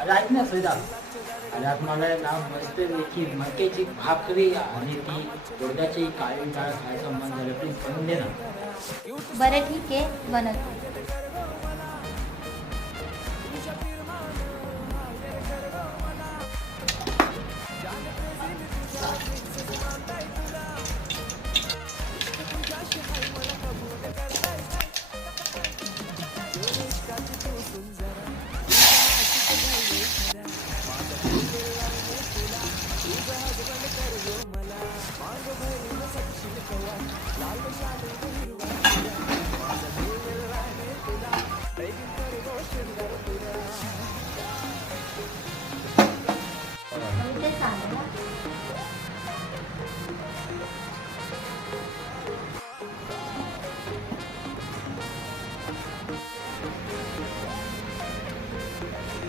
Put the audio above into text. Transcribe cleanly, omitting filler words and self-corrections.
अरे ऐक ना श्वेता, अरे आज मला ना मस्त पैकी मक्याची भाकरी आणि ती उडदाची काळी डाळ खायचं मन झालं, प्लीज बनवून दे ना. बरं ठीक आहे, बनवते.